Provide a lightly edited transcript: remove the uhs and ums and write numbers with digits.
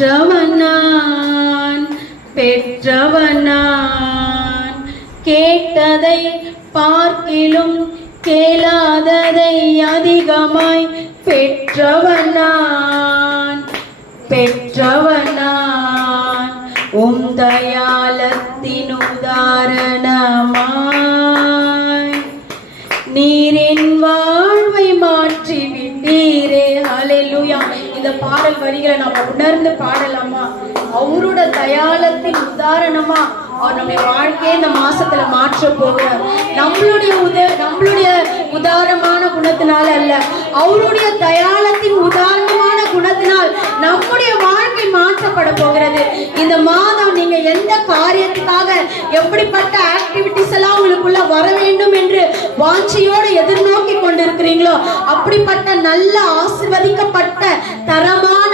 பெற்றவன் நான், பெற்றவன் நான். கேட்டதை பார்க்கிலும் கேளாததை அதிகமாய் பெற்றவன் நான், பெற்றவன் நான். உம் தயாளத்தின் உதாரணமாய் நீரின் வாழ்வை மாற்றி விட்டீரே. ஹல்லேலூயா. இந்த பாடல் வரிகளை நாம உணர்ந்து பாடலாமா? அவரோட தயாளத்தின் உதாரணமா அவர் நம்முடைய வாழ்க்கையை இந்த மாசத்துல மாற்ற போகிறார். நம்மளுடைய உதாரணமான குணத்தினால அல்ல, அவருடைய தயாளத்தின் உதாரணமான குணத்தினால் நம்முடைய வாழ்க்கை மாற்றப்பட போகிறது. இந்த மாதம் நீங்க எந்த காரியத்துக்காக எப்படிப்பட்ட ஆக்டிவிட்டிஸ் எல்லாம் உங்களுக்குள்ள வர வேண்டும் என்று வாஞ்சியோடு எதிர்நோக்கி கொண்டிருக்கிறீங்களோ அப்படிப்பட்ட நல்ல ஆசீர்வதிக்கப்பட்ட தரமான